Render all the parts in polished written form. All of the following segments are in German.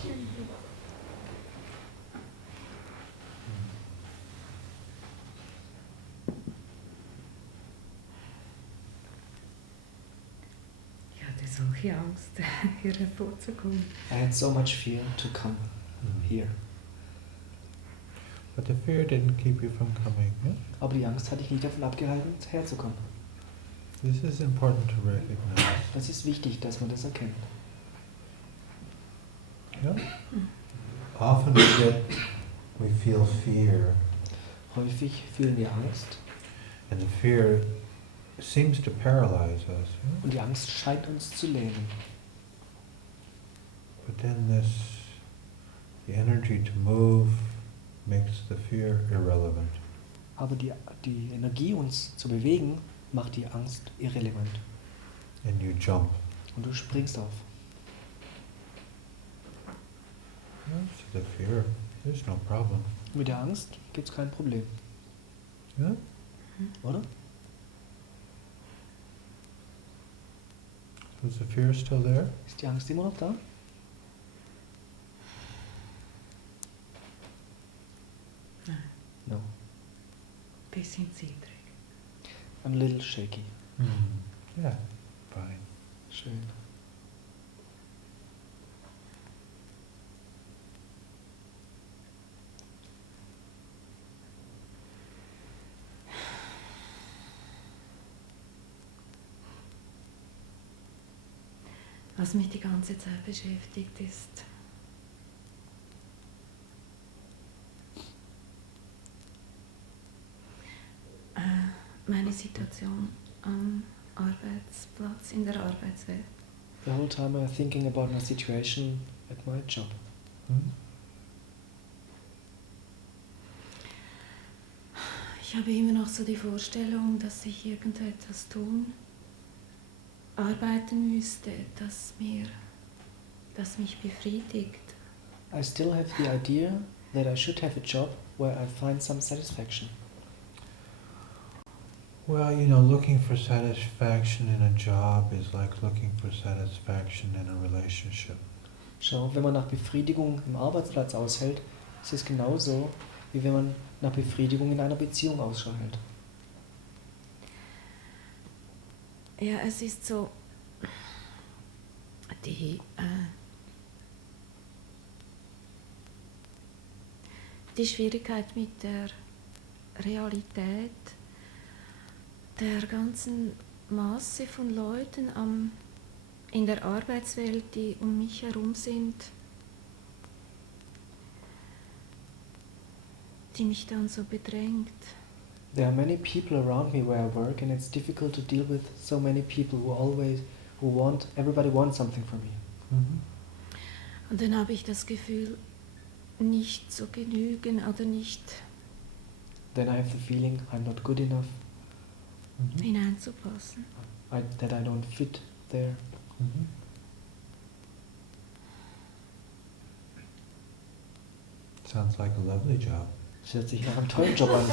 Ich hatte solche Angst, hier hervorzukommen. I had so much fear to come here. But the fear didn't keep you from coming. Yeah? Aber die Angst hat dich nicht davon abgehalten, herzukommen. This is important to recognize. Das ist wichtig, dass man das erkennt. Yeah? Often we feel fear, Häufig fühlen wir Angst and the fear seems to paralyze us. Yeah? und die Angst scheint uns zu lähmen. But then the energy to move makes the fear irrelevant. Aber die Energie, uns zu bewegen, macht die Angst irrelevant. And you jump. Und du springst auf. Yeah? So the fear, there's no problem. Mit der Angst gibt es kein Problem. Yeah? Oder? Is the fear still there? Ist die Angst immer noch da? Nein. No. Bisschen zittrig. I'm a little shaky. Yeah, fine. Schön. Was mich die ganze Zeit beschäftigt, ist meine Situation am Arbeitsplatz, in der Arbeitswelt. The whole time I'm thinking about my situation at my job. Ich habe immer noch so die Vorstellung, dass ich irgendetwas tun, arbeiten müsste, das mich befriedigt. I still have the idea that I should have a job where I find some satisfaction. Well, looking for satisfaction in a job is like looking for satisfaction in a relationship. Schau, wenn man nach Befriedigung im Arbeitsplatz aushält, ist es genauso, wie wenn man nach Befriedigung in einer Beziehung Ausschau hält. Ja, es ist so, die Schwierigkeit mit der Realität der ganzen Masse von Leuten in der Arbeitswelt, die um mich herum sind, die mich dann so bedrängt. There are many people around me where I work, and it's difficult to deal with so many people everybody wants something from me. Und dann habe ich das Gefühl, nicht zu genügen oder nicht Then I have the feeling I'm not good enough, hineinzupassen. that I don't fit there. Sounds like a lovely job. Das hört sich nach einem tollen Job an.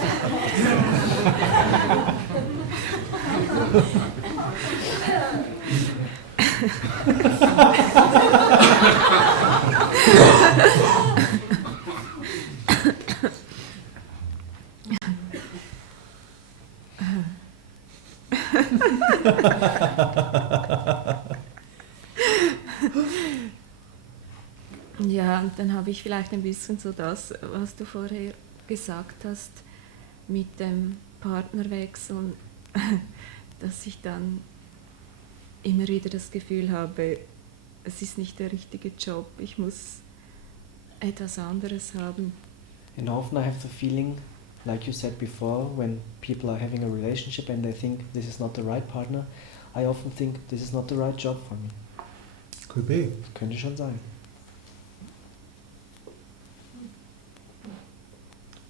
Ja, und dann habe ich vielleicht ein bisschen so das, was du vorher gesagt hast, mit dem Partnerwechsel, dass ich dann immer wieder das Gefühl habe, es ist nicht der richtige Job, ich muss etwas anderes haben. And often I have the feeling, like you said before, when people are having a relationship and they think this is not the right partner, I often think this is not the right job for me. Could be. Könnte schon sein.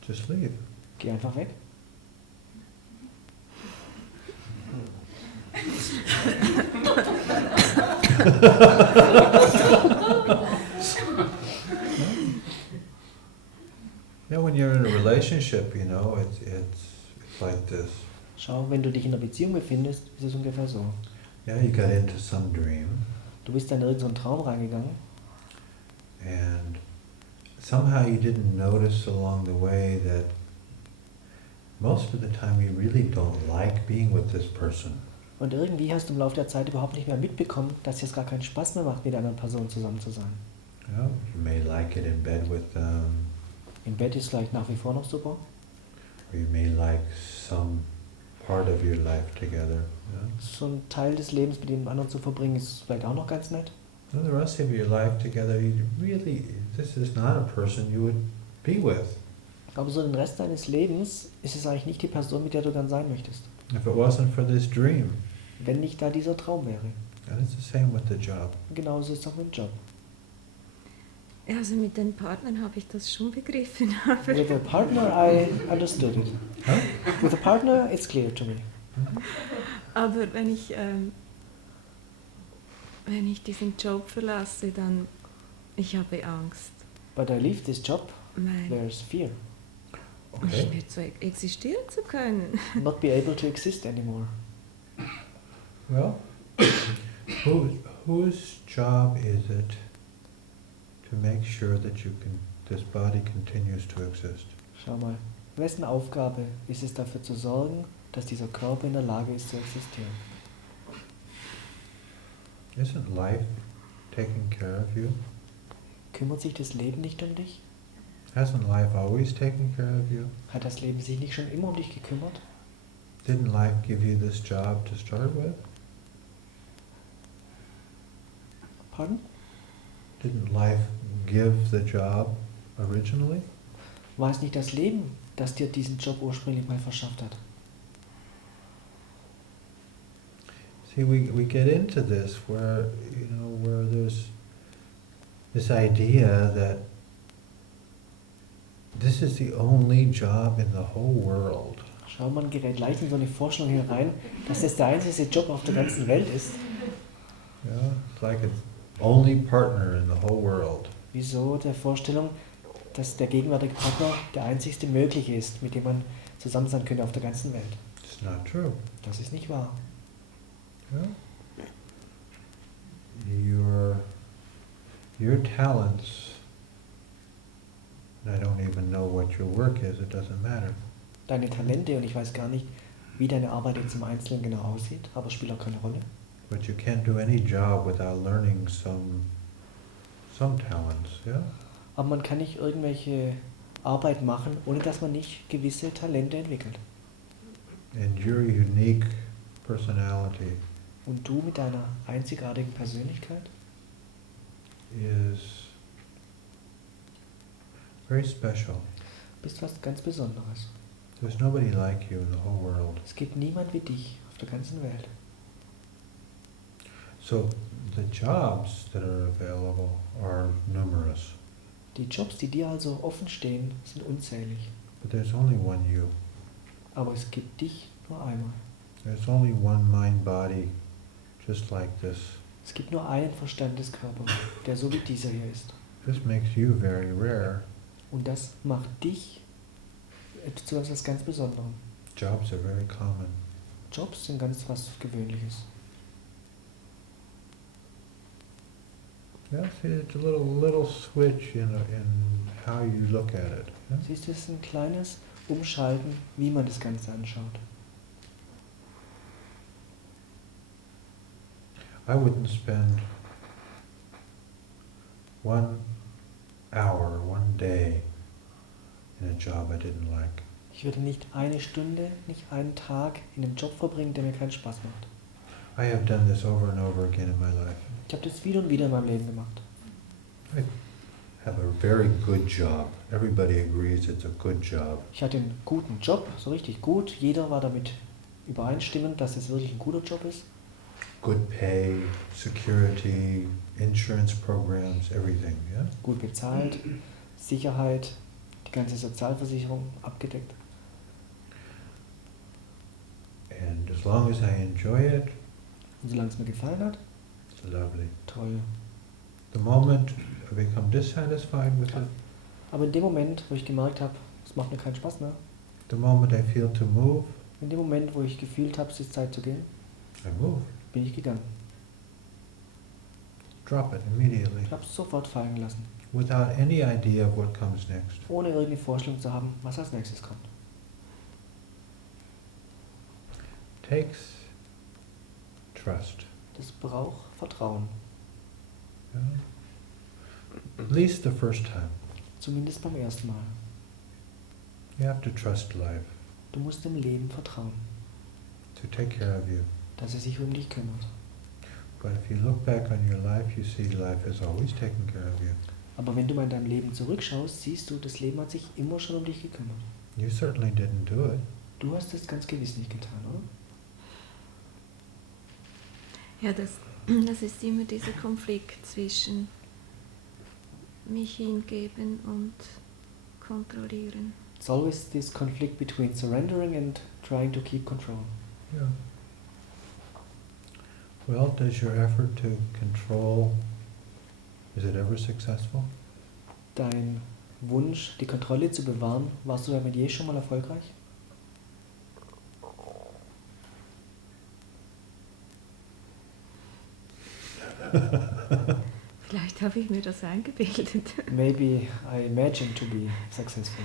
Just leave. Geh einfach weg. Yeah, when you're in a relationship, it's like this. Schau, wenn du dich in einer Beziehung befindest, ist es ungefähr so. Yeah, you got into some dream, Du bist dann in irgendeinen Traum reingegangen And somehow you didn't notice along the way that most of the time you really don't like being with this person. Und irgendwie hast du im Laufe der Zeit überhaupt nicht mehr mitbekommen, dass es gar keinen Spaß mehr macht, mit einer Person zusammen zu sein. You know, you may like it in bed with them, Im Bett ist vielleicht nach wie vor noch super. or you may like some part of your life together. Yeah? So ein Teil des Lebens mit dem anderen zu verbringen, ist vielleicht auch noch ganz nett. And the rest of your life together, you really, this is not a person you would be with. Aber so den Rest deines Lebens ist es eigentlich nicht die Person, mit der du dann sein möchtest. If it wasn't for this dream. Wenn nicht da dieser Traum wäre. And it's the same with the job. Genauso ist es auch mit dem Job. Ja, also mit den Partnern habe ich das schon begriffen. Aber With a partner, I understood it. Huh? With a partner, it's clear to me. Aber wenn ich diesen Job verlasse, dann ich habe Angst. But I leave this job, Mein, there's fear. nicht mehr zu existieren zu können. Not be able to exist anymore. Well, whose job is it to make sure that this body continues to exist? Schau mal, wessen Aufgabe ist es dafür zu sorgen, dass dieser Körper in der Lage ist zu existieren? Isn't life taking care of you? Kümmert sich das Leben nicht um dich? Hasn't life always taken care of you? Hat das Leben sich nicht schon immer um dich gekümmert? Didn't life give you this job to start with? Pardon? Didn't life give the job originally? War es nicht das Leben, das dir diesen Job ursprünglich mal verschafft hat? See, we get into this where there's this idea that this is the only job in the whole world. Schau, man gerät leicht in so eine Vorstellung hinein, dass das der einzige Job auf der ganzen Welt ist. Yeah, it's like it's only partner in the whole world. Wieso der Vorstellung, dass der gegenwärtige Partner der einzigste mögliche ist, mit dem man zusammen sein könnte auf der ganzen Welt? It's not true. Das ist nicht wahr. Yeah? Your talents, and I don't even know what your work is, it doesn't matter. Deine Talente, und ich weiß gar nicht, wie deine Arbeit jetzt im Einzelnen genau aussieht, aber spielt auch keine Rolle. But you can't do any job without learning some talents, yeah? Aber man kann nicht irgendwelche Arbeit machen, ohne dass man nicht gewisse Talente entwickelt. And your unique personality Und du mit deiner einzigartigen Persönlichkeit is very special. bist was ganz Besonderes. There's nobody like you in the whole world. Es gibt niemand wie dich auf der ganzen Welt. So the jobs that are available are numerous, Die Jobs, die dir also offen stehen, sind unzählig. but there's only one you. Aber es gibt dich nur einmal. There's only one mind body, just like this. Es gibt nur einen Verstandeskörper, der so wie dieser hier ist. This makes you very rare. Und das macht dich zu etwas ganz Besonderem. Jobs are very common. Jobs sind ganz was Gewöhnliches. Yeah, see, it's a little switch in how you look at it. Yeah? Siehst du, es ist ein kleines Umschalten, wie man das Ganze anschaut. I wouldn't spend 1 hour, 1 day in a job I didn't like. Ich würde nicht eine Stunde, nicht einen Tag in einem Job verbringen, der mir keinen Spaß macht. I have done this over and over again in my life. Ich habe das wieder und wieder in meinem Leben gemacht. I have a very good job. Everybody agrees it's a good job. Ich hatte einen guten Job, so richtig gut. Jeder war damit übereinstimmend, dass es wirklich ein guter Job ist. Good pay, security, insurance programs, everything, yeah? Gut bezahlt, Sicherheit, die ganze Sozialversicherung abgedeckt. And as long as I enjoy it, Und solange es mir gefallen hat, it's lovely. toll. The moment I become dissatisfied with it, Aber in dem Moment, wo ich gemerkt habe, es macht mir keinen Spaß mehr, the moment I feel to move, in dem Moment, wo ich gefühlt habe, es ist Zeit zu gehen, I move. bin ich gegangen. Drop it immediately. Ich habe es sofort fallen lassen. without any idea of what comes next. ohne irgendeine Vorstellung zu haben, was als nächstes kommt. Takes trust. Das braucht Vertrauen, Yeah? At least the first time. zumindest beim ersten Mal. You have to trust life Du musst dem Leben vertrauen, to take care of you. dass es sich um dich kümmert. But if you look back on your life, you see life has always taken care of you. Aber wenn du mal in deinem Leben zurückschaust, siehst du, das Leben hat sich immer schon um dich gekümmert. You certainly didn't do it. Du hast es ganz gewiss nicht getan, oder? Ja, das ist immer dieser Konflikt zwischen mich hingeben und kontrollieren. It's always this conflict between surrendering and trying to keep control. Yeah. Well, does your effort to control, is it ever successful? Dein Wunsch, die Kontrolle zu bewahren, warst du damit je schon mal erfolgreich? Vielleicht habe ich mir das eingebildet. Maybe I imagine to be successful.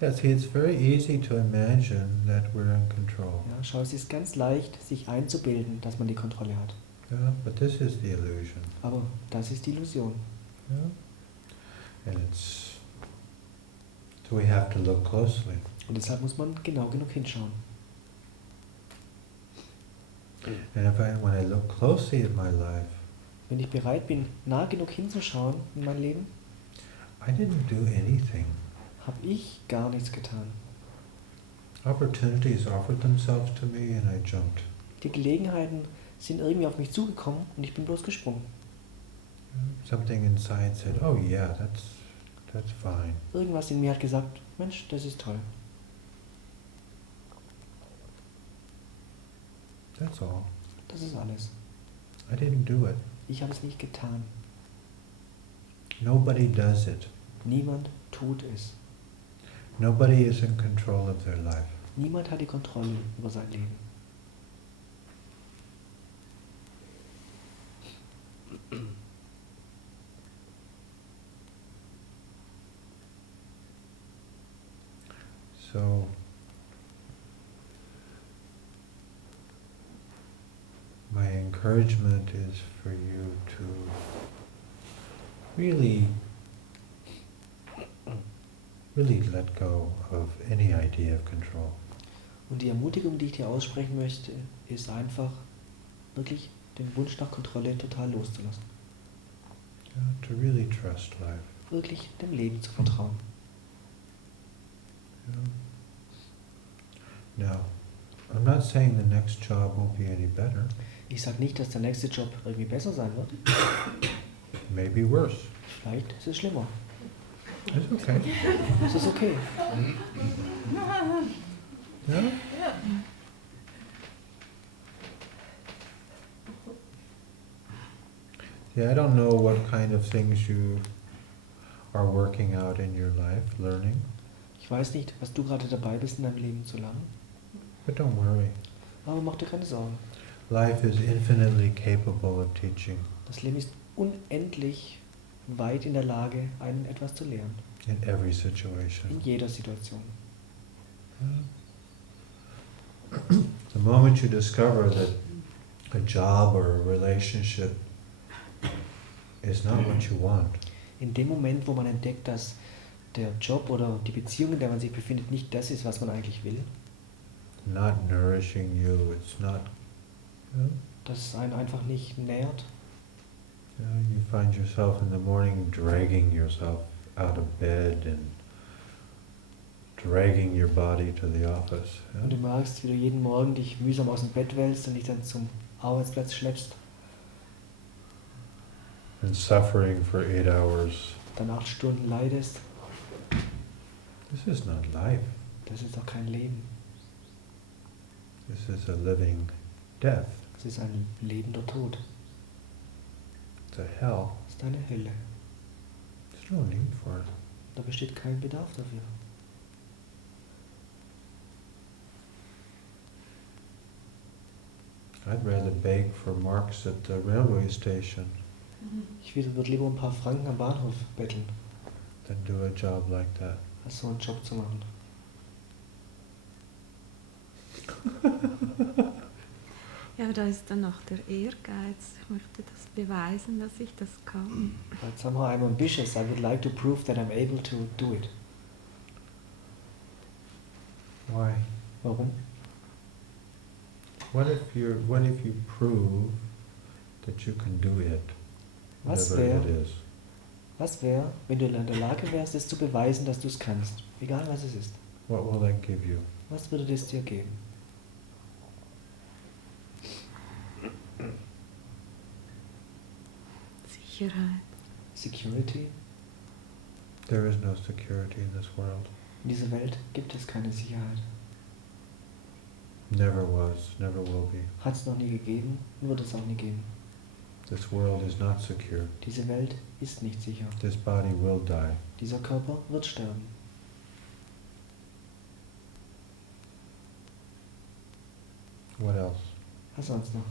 Yeah, see, it's very easy to imagine that we're in control. Ja, schau, es ist ganz leicht, sich einzubilden, dass man die Kontrolle hat. Yeah, but this is the illusion. Aber das ist die Illusion. Yeah? And it's, so we have to look closely. Und deshalb muss man genau genug hinschauen. And when I look closely at my life, Wenn ich bereit bin, nah genug hinzuschauen in mein Leben, I didn't do anything. habe ich gar nichts getan. Opportunities offered themselves to me and I jumped. Die Gelegenheiten sind irgendwie auf mich zugekommen und ich bin bloß gesprungen. Something inside said, oh yeah, that's fine. Irgendwas in mir hat gesagt, Mensch, das ist toll. That's all. Das ist alles. I didn't do it. Ich habe es nicht getan. Nobody does it. Niemand tut es. Nobody is in control of their life. Niemand hat die Kontrolle über sein Leben. So, my encouragement is for you to really let go of any idea of control. Und die Ermutigung, die ich dir aussprechen möchte, ist einfach, wirklich den Wunsch nach Kontrolle total loszulassen. Yeah, to really trust life. Wirklich dem Leben zu vertrauen. Yeah. Now, I'm not saying the next job won't be any better. Ich sage nicht, dass der nächste Job irgendwie besser sein wird. Maybe worse. Vielleicht ist es schlimmer. It's okay. Es ist okay. Yeah? Yeah, I don't know what kind of things you are working out in your life, learning, Ich weiß nicht, was du gerade dabei bist in deinem Leben zu lernen, but don't worry. aber mach dir keine Sorgen. Life is infinitely capable of teaching Das Leben ist unendlich weit in der Lage, einen etwas zu lehren. in every situation. In jeder Situation. The moment you discover that a job or a relationship is not what you want, In dem Moment, wo man entdeckt, dass der Job oder die Beziehung, in der man sich befindet, nicht das ist, was man eigentlich will, not nourishing you, it's not, dass es einen einfach nicht nährt, you find yourself in the morning dragging yourself out of bed and dragging your body to the office. und du merkst, wie du jeden Morgen dich mühsam aus dem Bett wälzt und dich dann zum Arbeitsplatz schleppst, And suffering for 8 hours. dann 8 Stunden leidest, This is not life. das ist doch kein Leben. This is a living death. Das ist ein lebender Tod. It's a hell. Das ist eine Hölle. There's no need for it. Da besteht kein Bedarf dafür. I'd rather beg for marks at the railway station. Ich würde lieber ein paar Franken am Bahnhof betteln, than do a job like that. als so einen Job zu machen. Ja, aber da ist dann noch der Ehrgeiz. Ich möchte das beweisen, dass ich das kann. But somehow I'm ambitious. I would like to prove that I'm able to do it. Why? Warum? What if you prove that you can do it? Was Whatever wäre, it is. wenn du in der Lage wärst, es zu beweisen, dass du es kannst? Egal was es ist. What will that give you? Was würde das dir geben? Sicherheit. Security? There is no security in this world. In dieser Welt gibt es keine Sicherheit. Never was, never will be. Hat es noch nie gegeben und wird es auch nie geben. This world is not secure. Diese Welt ist nicht sicher. This body will die. Dieser Körper wird sterben. What else? Was sonst noch?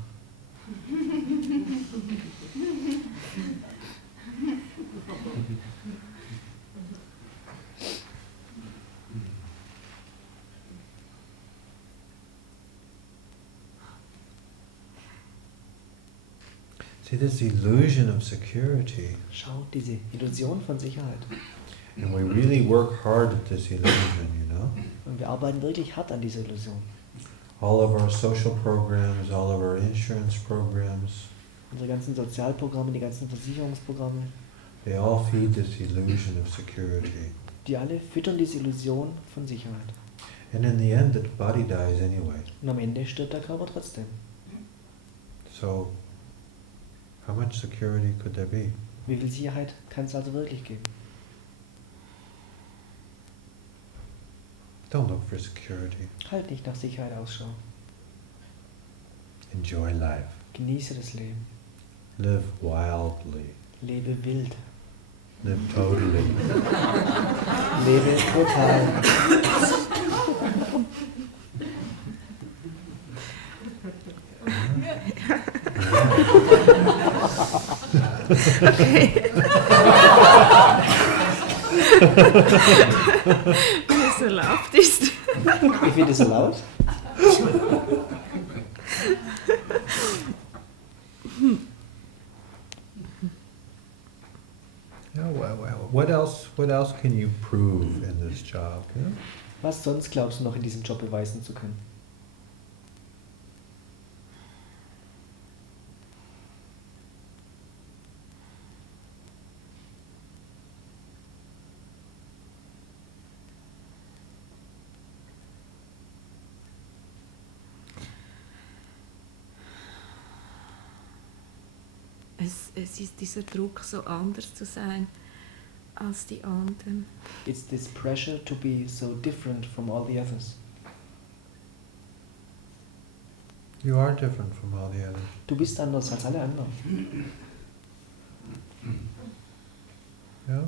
See, this illusion of security, Schau, diese Illusion von Sicherheit. and we really work hard at this illusion, you know? Und wir arbeiten wirklich hart an dieser Illusion. All of our social programs, all of our insurance programs, Unsere ganzen Sozialprogramme, die ganzen Versicherungsprogramme, they all feed this illusion of security. die alle füttern diese Illusion von Sicherheit. And in the end, the body dies anyway. Und am Ende stirbt der Körper trotzdem. So, how much security could there be? Wie viel Sicherheit kann es also wirklich geben? Don't look for security. Halt nicht nach Sicherheit Ausschau. Enjoy life. Genieße das Leben. Live wildly. Lebe wild. Live totally. Lebe total. Okay. Wenn es erlaubt ist. Ich finde es so laut. Yeah, what else can you prove in this job? Yeah? Was sonst glaubst du noch in diesem Job beweisen zu können? Es ist dieser Druck, so anders zu sein als die anderen. It's this pressure to be so different from all the others. You are different from all the others. Du bist anders als alle anderen. Yeah?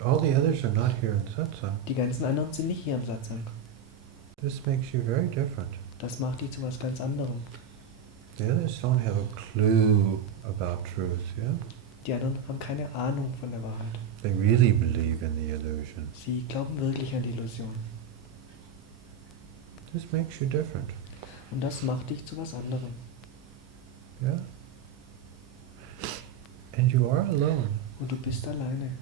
All the others are not here in satsang. Die ganzen anderen sind nicht hier im Satsang. This makes you very different. Das macht dich zu was ganz anderem. The others don't have a clue about truth, yeah? Die anderen haben keine Ahnung von der Wahrheit. They really believe in the illusion. Sie glauben wirklich an die Illusion. This makes you different, Und das macht dich zu was anderem. yeah? And you are alone. Und du bist alleine.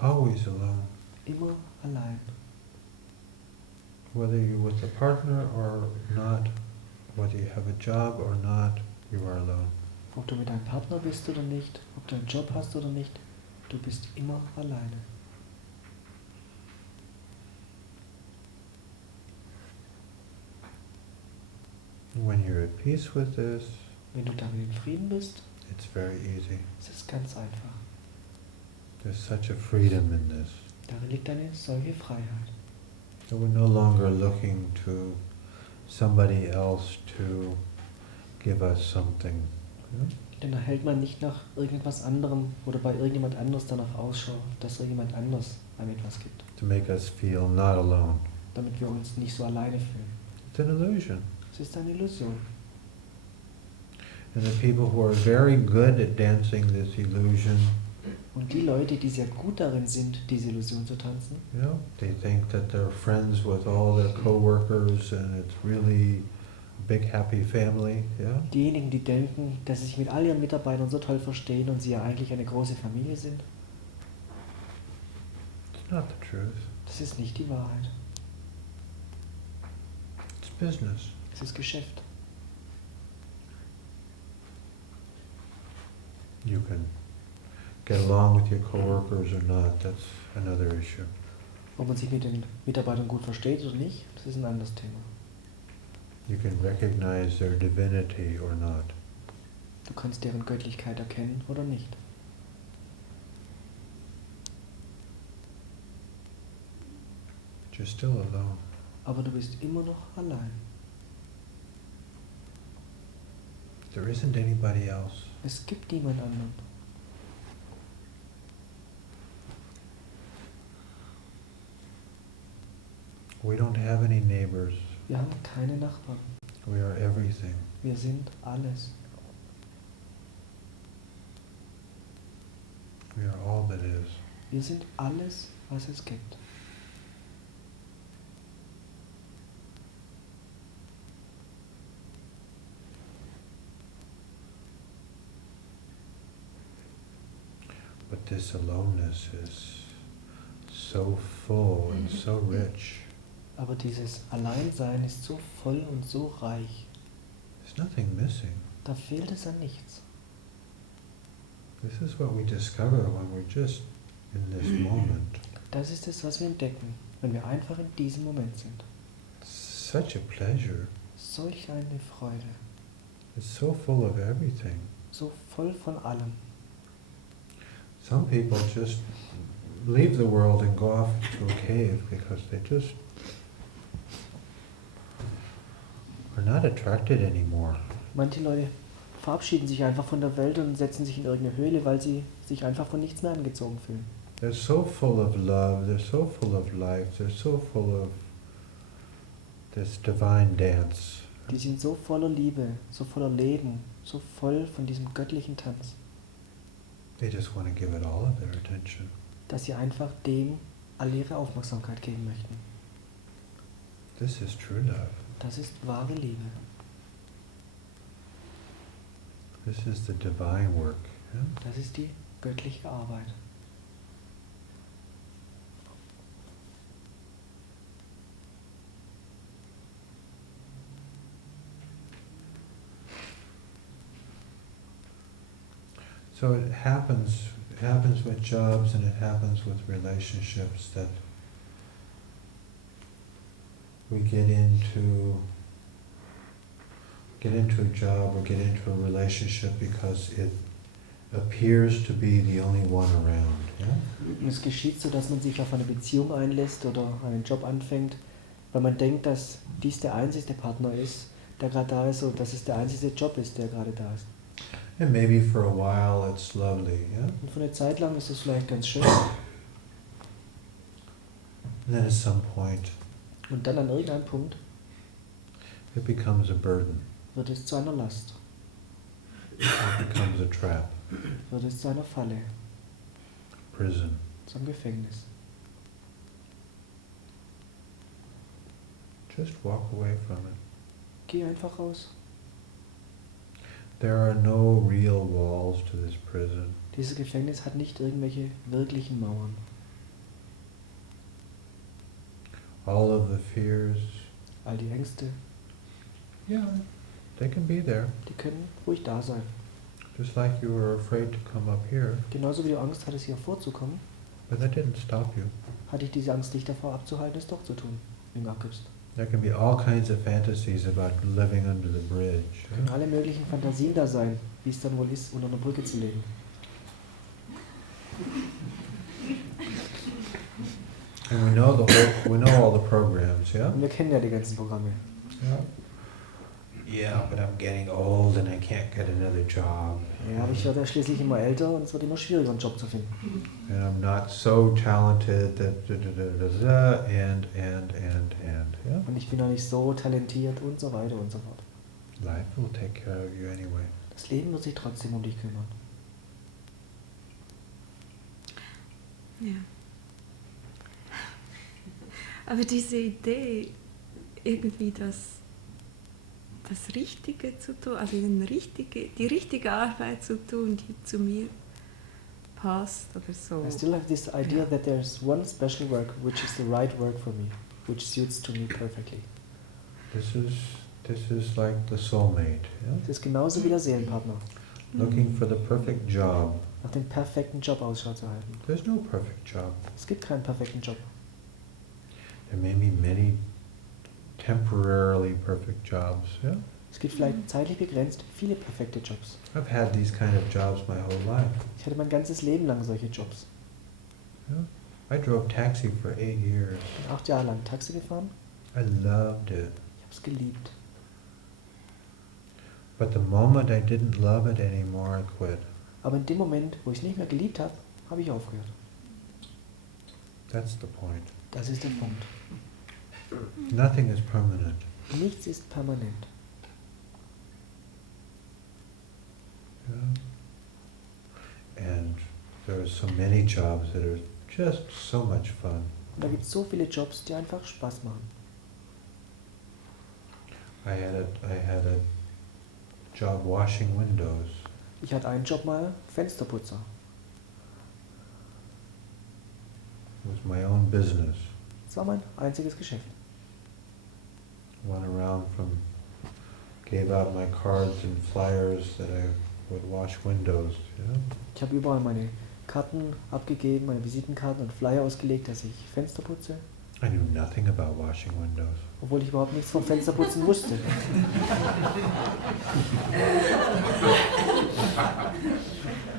Always alone. Immer allein. Whether you're with a partner or not, whether you have a job or not, you are alone. Ob du mit deinem Partner bist oder nicht, ob du einen Job hast oder nicht, du bist immer alleine. When you're at peace with this, Wenn du damit in Frieden bist, it's very easy. ist es ganz einfach. There's such a freedom in this. Darin liegt eine solche Freiheit. So we're no longer looking to somebody else to give us something. Yeah? Denn da hält man nicht nach irgendetwas anderem oder bei irgendjemand anders danach Ausschau, dass irgendjemand anders einem etwas gibt. To make us feel not alone. Damit wir uns nicht so alleine fühlen. It's an illusion. Es Es ist eine Illusion. And the people who are very good at dancing this illusion, Und die Leute, die sehr gut darin sind, diese Illusion zu tanzen, you know, they think that they're friends with all their co-workers and it's really a big happy family, yeah? diejenigen, die denken, dass sie sich mit all ihren Mitarbeitern so toll verstehen und sie ja eigentlich eine große Familie sind, It's not the truth. das ist nicht die Wahrheit. It's business. Es ist Geschäft. You can get along with your coworkers or not, that's another issue. Ob man sich mit den Mitarbeitern gut versteht oder nicht, das ist ein anderes Thema. You can recognize their divinity or not. Du kannst deren Göttlichkeit erkennen oder nicht. But you're still alone. Aber du bist immer noch allein. There isn't anybody else. Es gibt niemand anderen. We don't have any neighbors. Wir haben keine Nachbarn. We are everything. Wir sind alles. We are all that is. Wir sind alles, was es gibt. But this aloneness is so full and so rich. Aber dieses Alleinsein ist so voll und so reich. There's nothing missing. Da fehlt es an nichts. This is what we discover when we're just in this moment. Das ist es, was wir entdecken, wenn wir einfach in diesem Moment sind. It's such a pleasure. Solch eine Freude. It's so full of everything. So voll von allem. Some people just leave the world and go off to a cave because they just are not attracted anymore. Manche Leute verabschieden sich einfach von der Welt und setzen sich in irgendeine Höhle, weil sie sich einfach von nichts mehr angezogen fühlen. They're so full of love, they're so full of life, they're so full of this divine dance. Die sind so voller Liebe, so voller Leben, so voll von diesem göttlichen Tanz, They just want to give it all of their attention. dass sie einfach dem all ihre Aufmerksamkeit geben möchten. This is true love. Das ist wahre Liebe. This is the divine work. Yeah? Das ist die göttliche Arbeit. So it happens with jobs and it happens with relationships that we get into a job or get into a relationship because it appears to be the only one around. Yeah? Und es geschieht so, dass man sich auf eine Beziehung einlässt oder einen Job anfängt, weil man denkt, dass dies der einzige Partner ist, der gerade da ist, und dass es der einzige Job ist, der gerade da ist. And maybe for a while it's lovely, yeah? Und für eine Zeit lang ist es vielleicht ganz schön. And then at some point Und dann an irgendeinem Punkt it becomes a burden. wird es zu einer Last, It becomes a trap, wird es zu einer Falle, prison. zu einem Gefängnis. Just walk away from it. Geh einfach raus. There are no real walls to this prison. Dieses Gefängnis hat nicht irgendwelche wirklichen Mauern. All of the fears, All die Ängste, yeah, they can be there. die können ruhig da sein. Just like you were afraid to come up here, Genauso wie du Angst hattest, hier vorzukommen, but that didn't stop you. hatte ich diese Angst nicht davor abzuhalten, es doch zu tun, wenn du abgibst. There can be all kinds of fantasies about living under the bridge. Können alle möglichen Fantasien da sein, wie es dann wohl ist, unter einer Brücke zu leben. And we know all the programs, yeah? Und wir kennen ja die ganzen Programme. Yeah. yeah, but I'm getting old and I can't get another job. Ja, aber ich werde ja schließlich immer älter und es wird immer schwieriger, einen Job zu finden. And I'm not so talented that and, yeah? Und ich bin noch nicht so talentiert und so weiter und so fort. Life will take care of you anyway. Das Leben wird sich trotzdem um dich kümmern. Ja. Aber diese Idee, irgendwie das Richtige zu tun, also die richtige Arbeit zu tun, die zu mir passt oder so. I still have this idea that there's one special work which is the right work for me, which suits to me perfectly. This is like the soulmate, yeah? Das ist genauso wie der Seelenpartner. Looking for the perfect job. Nach dem perfekten Job Ausschau zu halten. There's no perfect job. Es gibt keinen perfekten Job. There may be many temporarily perfect jobs, yeah? Es gibt vielleicht zeitlich begrenzt viele perfekte Jobs. I've had these kind of jobs my whole life. Ich hatte mein ganzes Leben lang solche Jobs. Yeah? I drove taxi for 8 years. Ich bin 8 Jahre lang Taxi gefahren. I loved it. Ich habe es geliebt. But the moment I didn't love it anymore, I quit. Aber in dem Moment, wo ich es nicht mehr geliebt habe, habe ich aufgehört. That's the point. Das ist der Punkt. Nothing is permanent. Nichts ist permanent. Yeah? And there are so many jobs that are just so much fun. Und da gibt es so viele Jobs, die einfach Spaß machen. I had a job washing windows. Ich hatte einen Job mal, Fensterputzer. It was my own business. Das war mein einziges Geschäft. Went around gave out my cards and flyers that I would wash windows. Yeah? Ich habe überall meine Karten abgegeben, meine Visitenkarten und Flyer ausgelegt, dass ich Fenster putze, I knew nothing about washing windows. obwohl ich überhaupt nichts vom Fensterputzen wusste.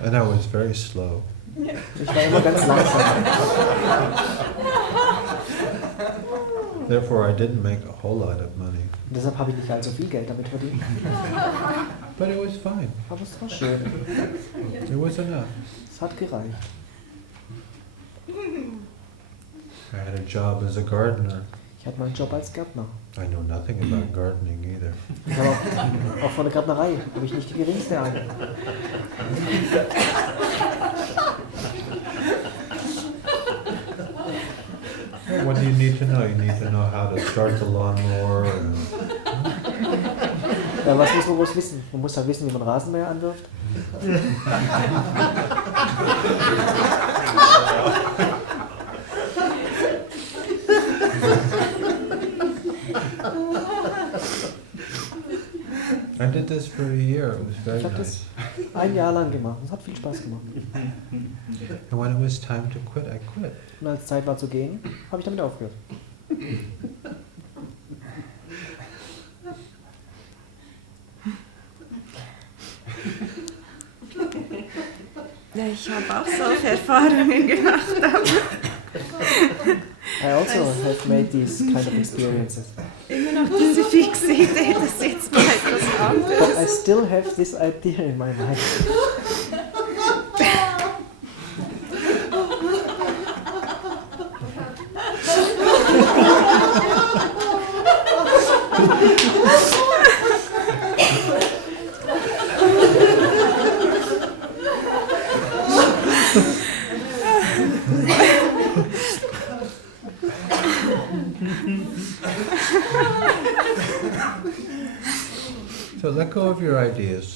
And I was very slow. Ich war immer ganz langsam. Therefore, I didn't make a whole lot of money. Und deshalb habe ich nicht allzu viel Geld damit verdient. But it was fine. Aber es war schön. It was enough. Es hat gereicht. I had a job as a gardener. Ich hatte meinen Job als Gärtner. I know nothing about gardening either. Ich habe auch von der Gärtnerei habe ich nicht die geringste Ahnung. What do you need to know? You need to know how to start the lawnmower. Ja, was muss man bloß wissen? Man muss halt wissen, wie man Rasenmäher anwirft. I did this for a year. It was very Ich habe nice. das ein Jahr lang gemacht. Es hat viel Spaß gemacht. And when it was time to quit, I quit. Und als Zeit war zu gehen, habe ich damit aufgehört. Ja, ich habe auch solche Erfahrungen gemacht. I also have made these kind of experiences. Immer noch diese fixe Idee, dass jetzt mal etwas But I anderes. still have this idea in my mind. So let go of your ideas.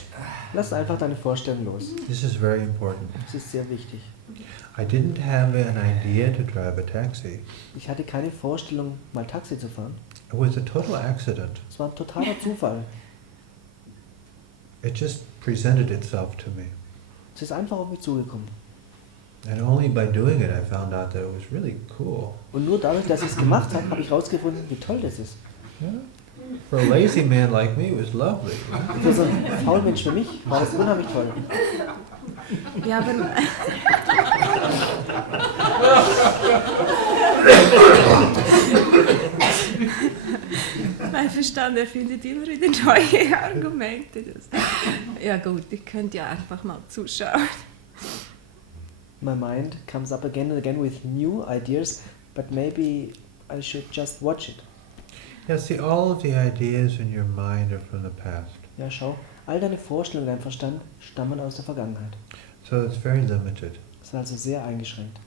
Lass einfach deine Vorstellung los. This is very important. Das ist sehr wichtig. I didn't have an idea to drive a taxi. Ich hatte keine Vorstellung, mal Taxi zu fahren. It was a total accident. Es war ein totaler Zufall. It just presented itself to me. Es ist einfach auf mich zugekommen. And only by doing it I found out that it was really cool. Und nur dadurch, dass ich es gemacht habe, habe ich herausgefunden, wie toll das ist. Yeah? For a lazy man like me, it was lovely. Für so einen faulen Mensch wie mich war das unheimlich toll. Ja, aber Mein Verstand erfindet immer wieder neue Argumente. Ja gut, ich könnte ja einfach mal zuschauen. My mind comes up again and again with new ideas, but maybe I should just watch it. Yeah, see, all of the ideas in your mind are from the past. Ja, schau, all deine Vorstellungen, dein Verstand stammen aus der Vergangenheit. So it's very limited. Das ist also sehr eingeschränkt.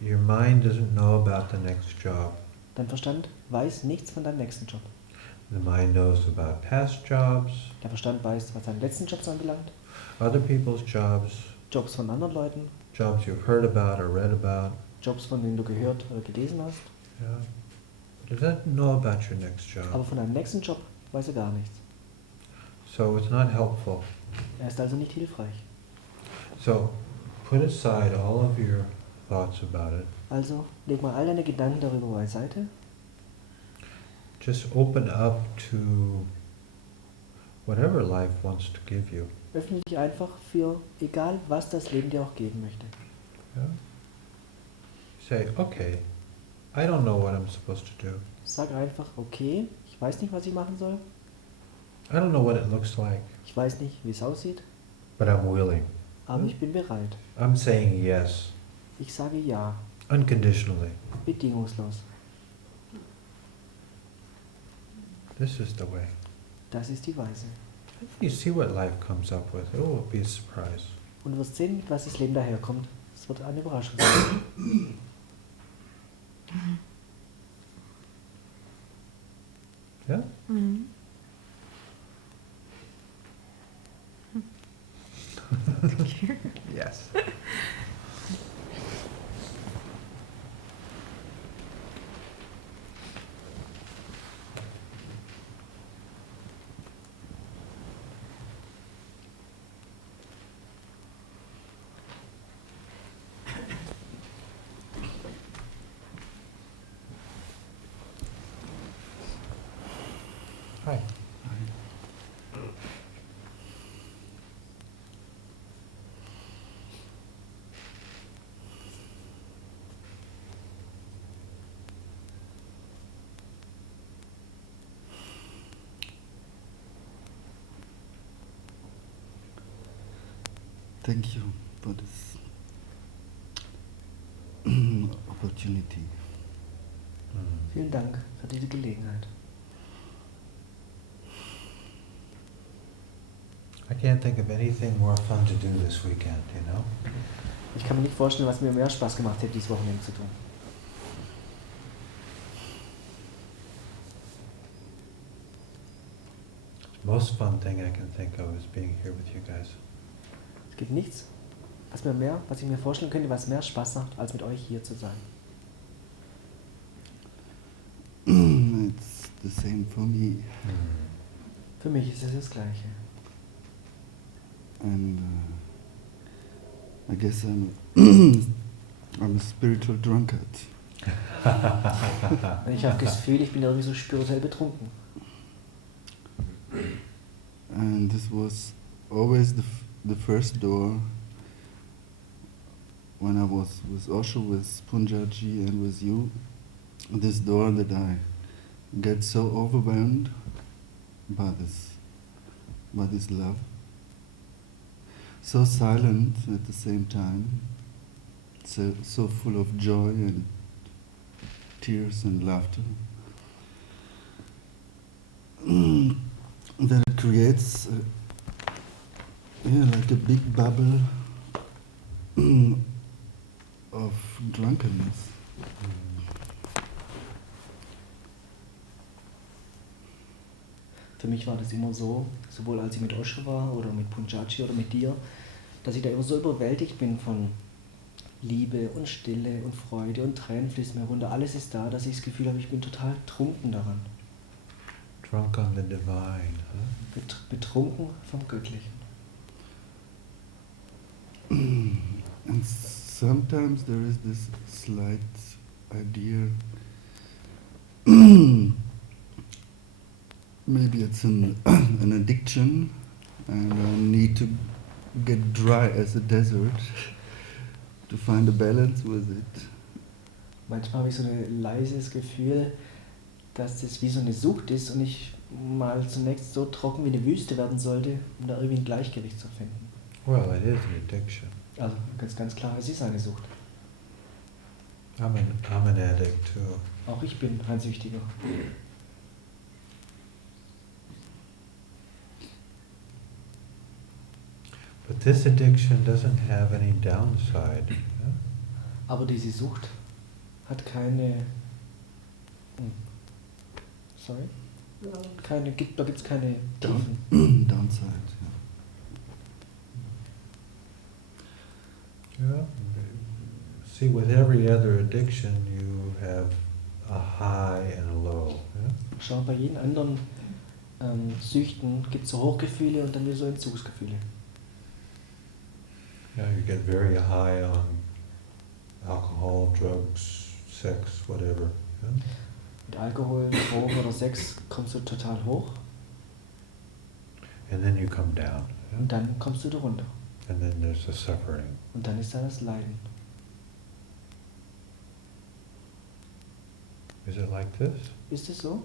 Your mind doesn't know about the next job. Dein Verstand weiß nichts von deinem nächsten Job. The mind knows about past jobs, Der Verstand weiß, was deine letzten Jobs anbelangt, other people's jobs, Jobs von anderen Leuten, jobs you've heard about or read about. Jobs, von denen du gehört oder gelesen hast. Yeah. But it doesn't know about your next job. Aber von deinem nächsten Job weiß er gar nichts. So it's not helpful. Er ist also nicht hilfreich. So put aside all of your thoughts about it. Also leg mal all deine Gedanken darüber beiseite. Just open up to whatever life wants to give you. Öffne dich einfach für egal, was das Leben dir auch geben möchte. Yeah? Say, okay, I don't know what I'm supposed to do. Sag einfach, okay, ich weiß nicht, was ich machen soll. I don't know what it looks like, Ich weiß nicht, wie es aussieht, but I'm willing. aber ich bin bereit. I'm saying yes, Ich sage ja, unconditionally. bedingungslos. This is the way. Das ist die Weise. You see what life comes up with. It will be a surprise. Und du wirst sehen, mit was das Leben daherkommt. Es wird eine Überraschung sein. Yeah? Mhm. Yes. Hi. Thank you for this opportunity. Vielen Dank für diese Gelegenheit. I can't think of anything more fun to do this weekend, you know? Ich kann mir nicht vorstellen, was mir mehr Spaß gemacht hätte, dieses Wochenende zu tun. The most fun thing I can think of is being here with you guys. Es gibt nichts, was ich mir vorstellen könnte, was mehr Spaß macht, als mit euch hier zu sein. It's the same for me. Für mich ist es das Gleiche. And I guess I'm a spiritual drunkard. Und ich habe das Gefühl, ich bin irgendwie so spirituell betrunken. And this was always the first door when I was with Osho, with Punjaji and with you. This door that I get so overwhelmed by this love. So silent at the same time, so full of joy and tears and laughter, that it creates like a big bubble of drunkenness. Für mich war das immer so, sowohl als ich mit Osho war oder mit Punjaji oder mit dir, dass ich da immer so überwältigt bin von Liebe und Stille und Freude und Tränen fließen mir runter. Alles ist da, dass ich das Gefühl habe, ich bin total trunken daran. Drunk on the divine, huh? Betrunken vom Göttlichen. And sometimes there is this slight idea, maybe it's an addiction, and I need to get dry as a desert to find a balance with it. Manchmal habe ich so ein leises Gefühl, dass das wie so eine Sucht ist und ich mal zunächst so trocken wie eine Wüste werden sollte, um da irgendwie ein Gleichgewicht zu finden. Well, it is an addiction. Also ganz klar, es ist eine Sucht. I'm an addict too. Auch ich bin ein Süchtiger. But this addiction doesn't have any downside. Yeah? Aber diese Sucht hat keine... Sorry? Da gibt es keine Tiefen. Downside. Yeah. See, with every other addiction, you have a high and a low. Yeah? Schau, bei jedem anderen Süchten gibt es so Hochgefühle und dann wieder so Entzugsgefühle. Yeah, you get very high on alcohol, drugs, sex, whatever. Yeah? Mit Alkohol, Drogen oder Sex kommst du total hoch And then you come down. Yeah? und dann kommst du da runter. And then there's the suffering. Und dann ist da das Leiden. Is it like this? Ist es so?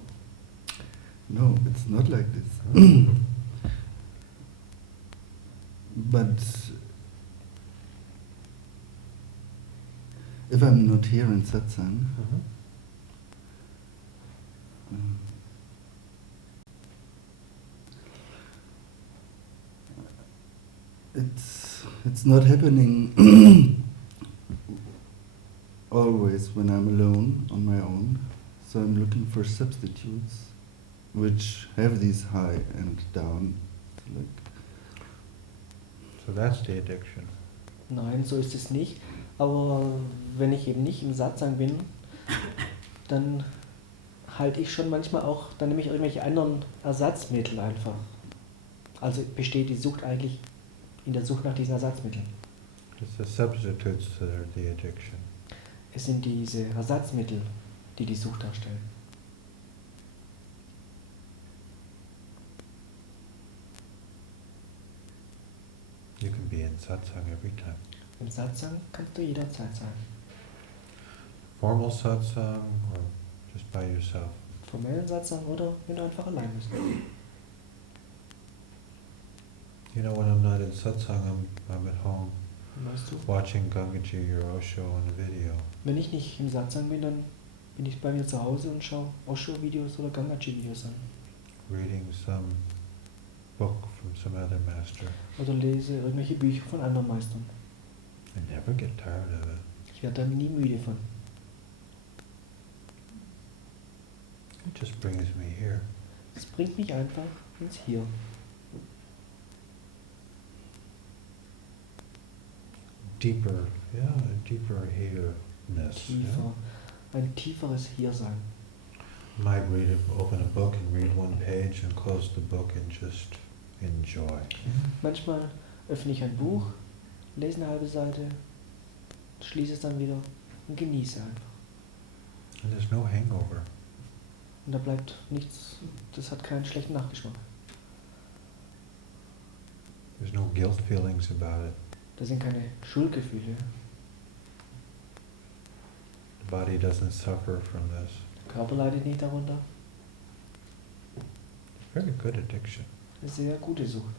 No, it's not like this. But if I'm not here in satsang, it's not happening always when I'm alone on my own. So I'm looking for substitutes which have these high and down. Like So that's the addiction. Nein, so ist es nicht. Aber wenn ich eben nicht im Satsang bin, dann halte ich schon manchmal auch, dann nehme ich irgendwelche anderen Ersatzmittel einfach. Also besteht die Sucht eigentlich in der Sucht nach diesen Ersatzmitteln. It's the substitutes that are the addiction. Es sind diese Ersatzmittel, die die Sucht darstellen. You can be in satsang every time. Im Satsang kannst du jederzeit sein. Formal satsang or just by yourself. Formellen Satsang oder wenn du einfach allein bist. You know, when I'm not in satsang, I'm at home Weißt du, watching Gangaji or Osho on a video. wenn ich nicht im Satsang bin, dann bin ich bei mir zu Hause und schaue Osho-Videos oder Gangaji-Videos an. Reading some book from some other master. Oder lese irgendwelche Bücher von anderen Meistern. I never get tired of it. Ich werde da nie müde von. It just brings me here. Es bringt mich einfach ins Hier. Deeper, yeah, a deeper here-ness. Tiefer. Ein tieferes Hiersein. Yeah? Might open a book and read one page and close the book and just enjoy. Manchmal öffne ich ein Buch, lese eine halbe Seite, schließe es dann wieder und genieße einfach. And there's no hangover. Und da bleibt nichts, das hat keinen schlechten Nachgeschmack. There's no guilt feelings about it. Da sind keine Schuldgefühle. The body doesn't suffer from this. Der Körper leidet nicht darunter. Very good addiction. Eine sehr gute Sucht.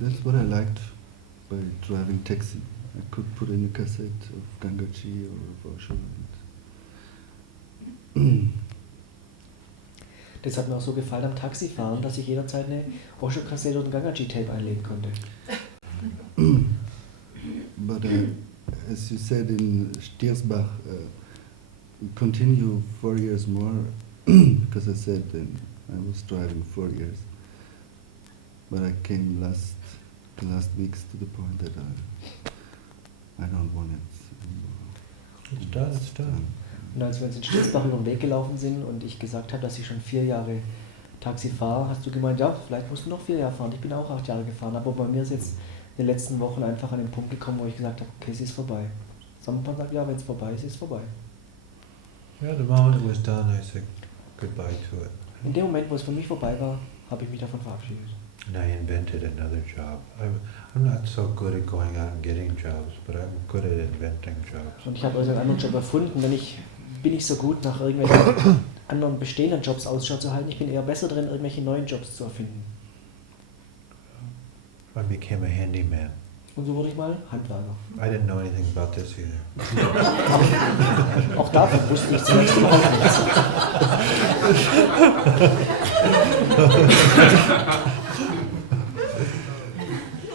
that's what I liked by driving taxi. I could put in a cassette of Gangaji or of Osho. Das hat mir auch so gefallen am Taxifahren, dass ich jederzeit eine Osho-Kassette oder ein Gangaji-Tape einlegen konnte. But as you said in Stiersbach, continue 4 years more, because I said then I was driving 4 years. But I came the last weeks to the point that I don't want it anymore. It's done. Und als wir uns in Stiersbach über den Weg gelaufen sind und ich gesagt habe, dass ich schon 4 Jahre Taxi fahre, hast du gemeint, ja, vielleicht musst du noch 4 Jahre fahren. Ich bin auch 8 Jahre gefahren, aber bei mir ist jetzt in den letzten Wochen einfach an den Punkt gekommen, wo ich gesagt habe, okay, es ist vorbei. Sampan sagt, ja, wenn es vorbei ist, ist es vorbei. Yeah, the moment it was done, I said goodbye to it. In dem Moment, wo es für mich vorbei war, habe ich mich davon verabschiedet. And I invented another job. I'm not so good at going out and getting jobs, but I'm good at inventing jobs. Und ich habe also einen anderen Job erfunden. Bin ich so gut, nach irgendwelchen anderen bestehenden Jobs Ausschau zu halten. Ich bin eher besser drin, irgendwelche neuen Jobs zu erfinden. I became a handyman. Und so wurde ich mal Handwerker. I didn't know anything about this either. Auch davon wusste ich zunächst überhaupt nichts.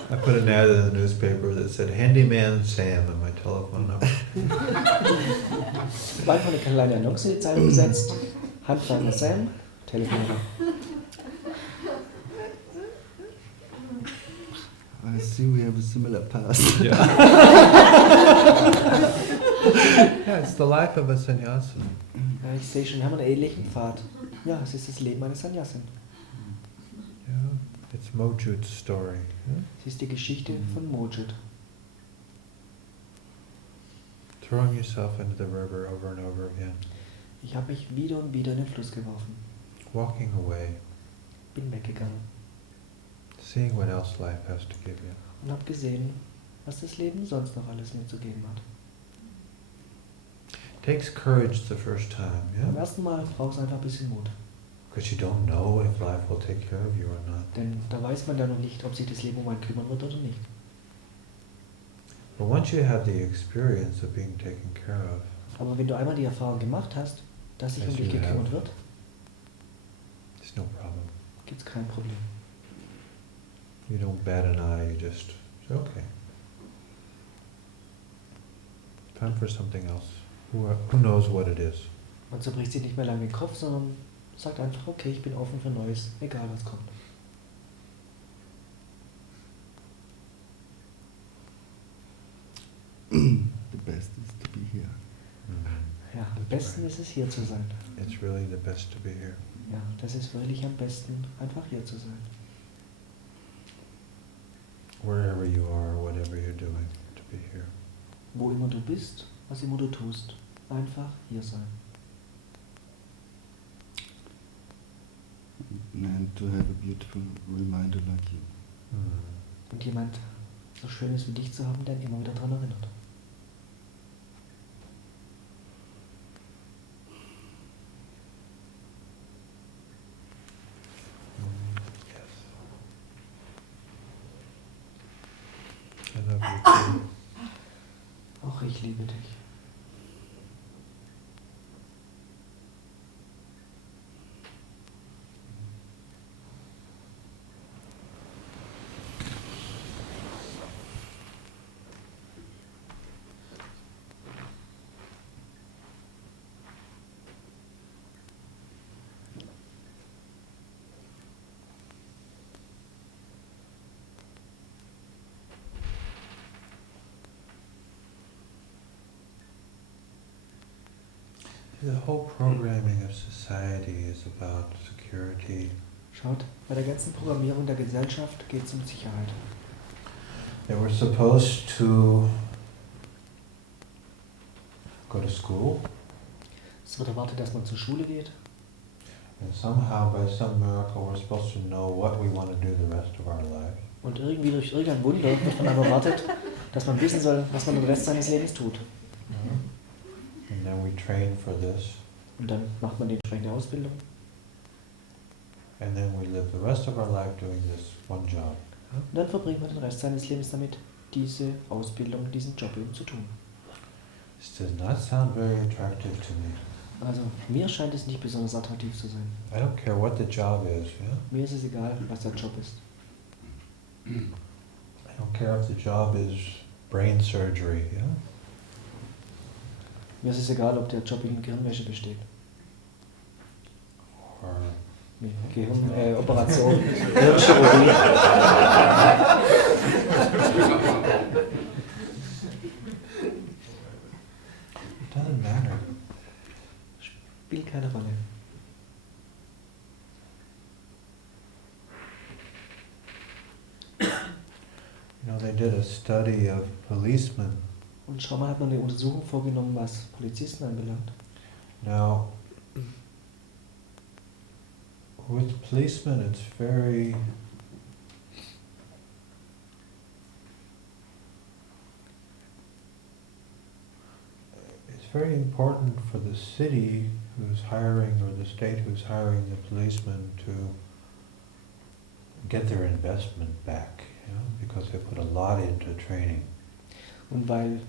I put an ad in the newspaper that said Handyman Sam and my telephone number. Ich habe einfach eine kleine Annonce in die Zeitung gesetzt. Handwerker Sam, Telefonnummer. I see we have a similar past. Yeah, it's the life of a sannyasi. Ja, ich sehe schon, wir haben einen ähnlichen Pfad. Ja, es ist das Leben eines Sannyasin. Yeah, it's Mojud's story. Yeah? Es ist die Geschichte von Mojud. Throwing yourself into the river over and over again. Ich habe mich wieder und wieder in den Fluss geworfen. Walking away. Bin weggegangen. Seeing what else life has to give you. Und habe gesehen, was das Leben sonst noch alles mir zu geben hat. Takes courage the first time, Beim yeah? ersten Mal braucht es einfach ein bisschen Mut. Because you don't know if life will take care of you or not. Denn da weiß man ja noch nicht, ob sich das Leben um einen kümmern wird oder nicht. But once you have the experience of being taken care of, Aber wenn du einmal die Erfahrung gemacht hast, dass sich um Yes, dich you have. gekümmert wird, it's no problem. gibt es kein Problem. You don't bat an eye, you just say, okay. Time for something else. Who knows what it is? Man zerbricht sich nicht mehr lange den Kopf, sondern sagt einfach, okay, ich bin offen für Neues, egal was kommt. The best is to be here. Ja, am besten ist es, hier zu sein. It's really the best to be here. Ja, das ist wirklich am besten, einfach hier zu sein. Wherever you are, whatever you're doing, to be here. Wo immer du bist, was immer du tust, einfach hier sein. And to have a beautiful reminder like you. Und jemand so Schönes wie dich zu haben, der ihn immer wieder daran erinnert. Yes. I love you too. Auch ich liebe dich. The whole programming of society is about security. Schaut, bei der ganzen Programmierung der Gesellschaft geht es um Sicherheit. They were supposed to go to school, Es wird erwartet, dass man zur Schule geht. and somehow, by some miracle, we're supposed to know what we want to do the rest of our life. Und irgendwie durch irgendein Wunder wird von einem erwartet, dass man wissen soll, was man den Rest seines Lebens tut. And then we train for this, Und dann macht man die entsprechende Ausbildung. and then we live the rest of our life doing this one job. Und dann verbringt man den Rest seines Lebens damit, diese Ausbildung, diesen Job eben zu tun. This does not sound very attractive to me. Also mir scheint es nicht besonders attraktiv zu sein. I don't care what the job is, yeah? Mir ist es egal, was der Job ist. I don't care if the job is brain surgery, yeah? Mir ist es egal, ob der Job in Gehirnwäsche besteht. Or Nee, Operation, Hirnchirurgie. it doesn't matter. Spielt keine Rolle. You know, they did a study of policemen. Und schau mal, hat man eine Untersuchung vorgenommen, was Polizisten anbelangt. Now, with policemen, it's very very important for the city who's hiring or the state who's hiring the policemen to get their investment back, you know, because they put a lot into training. Und weil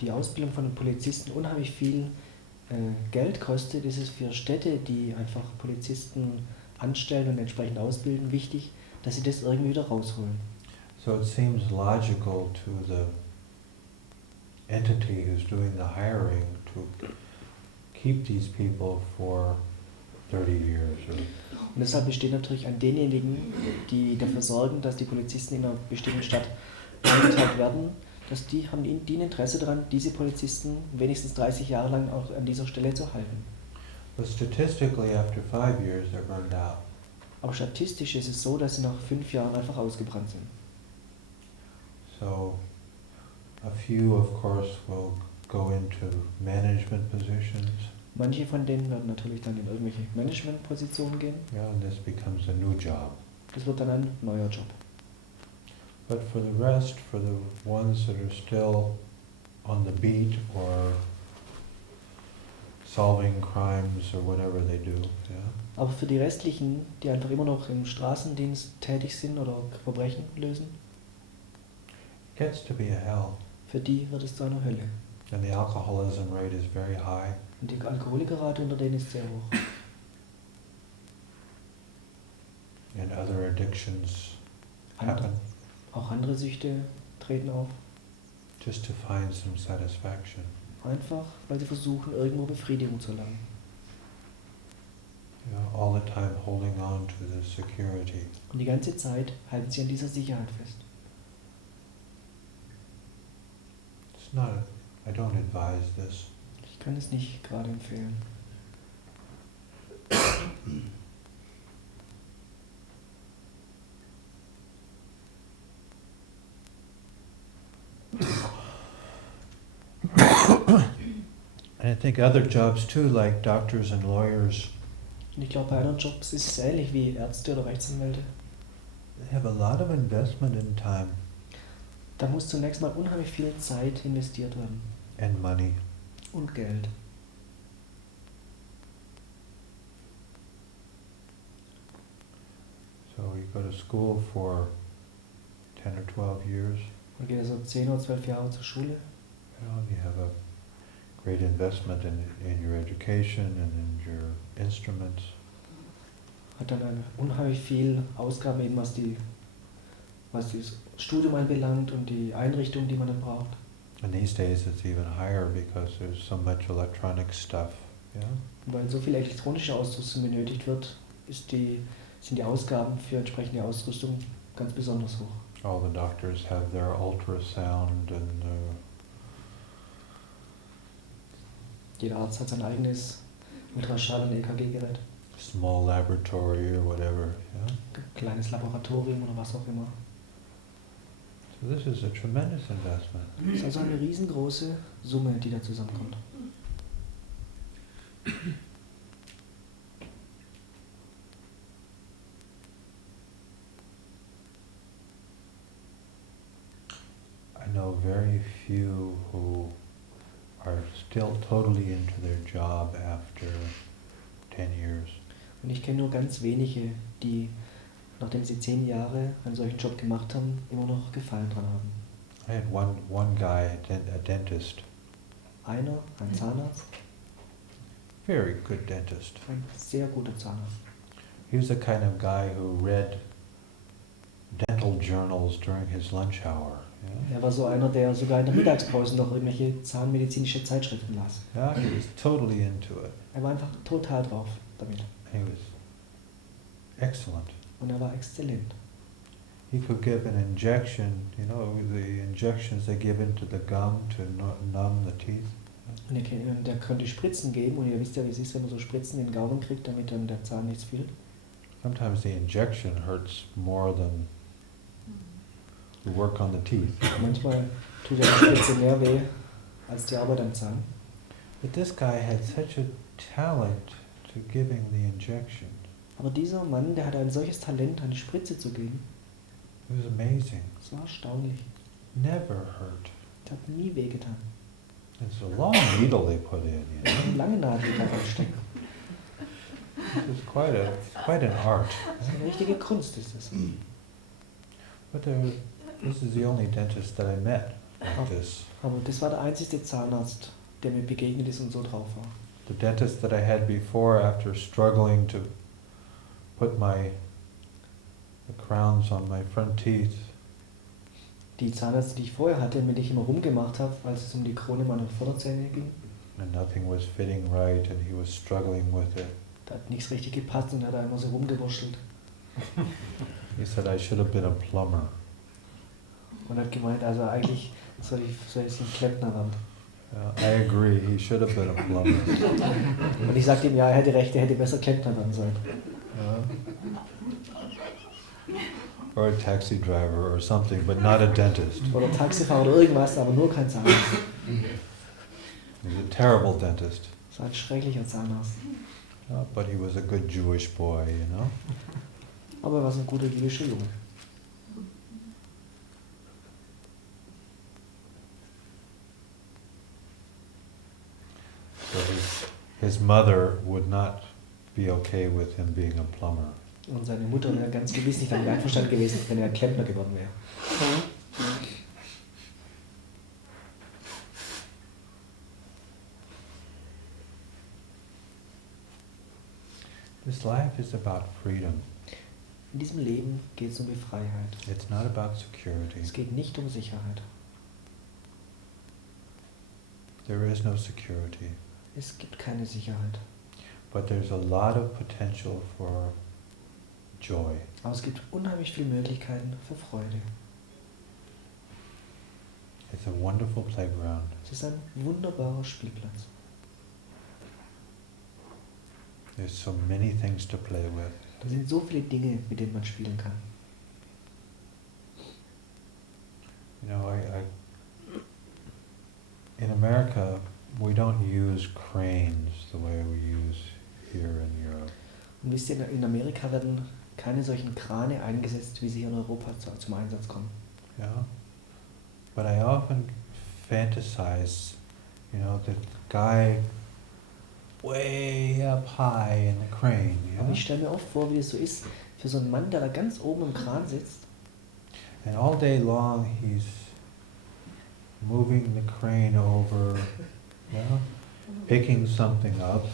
die Ausbildung von den Polizisten unheimlich viel Geld kostet, ist es für Städte, die einfach Polizisten anstellen und entsprechend ausbilden, wichtig, dass sie das irgendwie wieder rausholen. So it seems logical to the entity who's doing the hiring to keep these people for 30 years. Und deshalb besteht natürlich an denjenigen, die dafür sorgen, dass die Polizisten in einer bestimmten Stadt eingeteilt werden, dass die haben ein Interesse daran, diese Polizisten wenigstens 30 Jahre lang auch an dieser Stelle zu halten. But statistically, after 5 years, they're burned out. Aber statistisch ist es so, dass sie nach 5 Jahren einfach ausgebrannt sind. So a few, of course, will go into management positions. Manche von denen werden natürlich dann in irgendwelche Managementpositionen gehen. Yeah, and this becomes a new job. Das wird dann ein neuer Job. But for the rest, for the ones that are still on the beat or solving crimes or whatever they do, yeah, Aber für die restlichen, die einfach immer noch im Straßendienst tätig sind oder Verbrechen lösen, it gets to be a hell. für die wird es zu einer Hölle. And the alcoholism rate is very high. Und die Alkoholikerrate unter denen ist sehr hoch. And other addictions happen Auch andere Süchte treten auf. just to find some satisfaction. Einfach, weil sie versuchen, irgendwo Befriedigung zu erlangen. Yeah, all the time holding on to the security. Und die ganze Zeit halten sie an dieser Sicherheit fest. It's not, I don't advise this. Ich kann es nicht gerade empfehlen. And I think other jobs too, like doctors and lawyers, Und ich glaube, bei anderen Jobs ist es ähnlich wie Ärzte oder Rechtsanwälte. they have a lot of investment in time Da muss zunächst mal unheimlich viel Zeit investiert werden. and money. Und Geld. So you go to school for 10 or 12 years, Man geht also 10 oder 12 Jahre zur Schule. you know, you have a great investment in your education and in your instruments. Hat dann unheimlich viel Ausgaben, eben was das Studium anbelangt und die Einrichtung, die man dann braucht. And these days it's even higher because there's so much electronic stuff. Yeah? Und weil so viel elektronische Ausrüstung benötigt wird, sind die Ausgaben für entsprechende Ausrüstung ganz besonders hoch. All the doctors have their ultrasound and Jeder Arzt hat sein eigenes Ultraschall- und EKG-Gerät. small laboratory or whatever. Yeah? Kleines Laboratorium oder was auch immer. So this is a tremendous investment. Das ist also eine riesengroße Summe, die da zusammenkommt. I know very few who are still totally into their job after 10 years. Und ich kenne nur ganz wenige, die, nachdem sie 10 Jahre einen solchen Job gemacht haben, immer noch Gefallen dran haben. I had one guy, a dentist, Einer, ein Zahnarzt, very good dentist. ein sehr guter Zahnarzt. He was the kind of guy who read dental journals during his lunch hour. Yeah? Er war so einer, der sogar in der Mittagspause noch irgendwelche zahnmedizinische Zeitschriften las. Yeah, he was totally into it. Er war einfach total drauf damit. He was excellent. Und er war exzellent. He could give an injection, you know, the injections they give into the gum to numb the teeth. Und der konnte Spritzen geben, und ihr wisst ja, wie es ist, wenn man so Spritzen in den Gaumen kriegt, damit dann der Zahn nichts fühlt. Sometimes the injection hurts more than the work on the teeth. Manchmal tut ja die Spritze mehr weh als die Arbeit am Zahn. But this guy had such a talent to giving the injection. Aber dieser Mann, der hatte ein solches Talent, eine Spritze zu geben. It was amazing. Das war erstaunlich. Never hurt. Das hat nie wehgetan. It's a long needle they put in, you know. Eine lange Nadel, die da reinstecken. This is quite an art. Das ist eine richtige Kunst, ist das. But this is the only dentist that I met like this. Aber das war der einzige Zahnarzt, der mir begegnet ist und so drauf war. The dentist that I had before, after struggling to put the crowns on my front teeth, Die Zahnärzte, die ich vorher hatte, mit denen ich immer rumgemacht habe, als es um die Krone meiner Vorderzähne ging, and nothing was fitting right, and he was struggling with it. da hat nichts richtig gepasst und hat da immer so rumgewurschtelt. He said I should have been a plumber. Und hat gemeint, also eigentlich soll ich ein Klempner werden. I agree, he should have been a plumber. Und ich sagte ihm, ja, er hätte recht, er hätte besser Klempner werden sollen. Or a taxi driver or something, but not a dentist. Oder Taxifahrer oder irgendwas, aber nur kein Zahnarzt. He's a terrible dentist. Das war ein schrecklicher Zahnarzt. But he was a good Jewish boy, you know. Aber er war so ein guter jüdischer Junge. So his mother would not be okay with him being a plumber. Und seine Mutter wäre ganz gewiss nicht damit einverstanden gewesen, wenn er Klempner geworden wäre. This life is about freedom. In diesem Leben geht es um die Freiheit. It's not about security. Es geht nicht um Sicherheit. There is no security. Es gibt keine Sicherheit. But there's a lot of potential for joy. Aber es gibt unheimlich viele Möglichkeiten für Freude. It's a wonderful playground. Es ist ein wunderbarer Spielplatz. There's so many things to play with. Da sind so viele Dinge, mit denen man spielen kann. You know, in America, we don't use cranes the way we use here in Europe. Und wisst ihr, in Amerika werden keine solchen Krane eingesetzt, wie sie hier in Europa zum Einsatz kommen. Yeah. But I often fantasize, you know, the guy way up high in the crane. Aber Yeah? ich stelle mir oft vor, wie es so ist, für so einen Mann, der da ganz oben im Kran sitzt. And all day long he's moving the crane over, yeah, picking something up.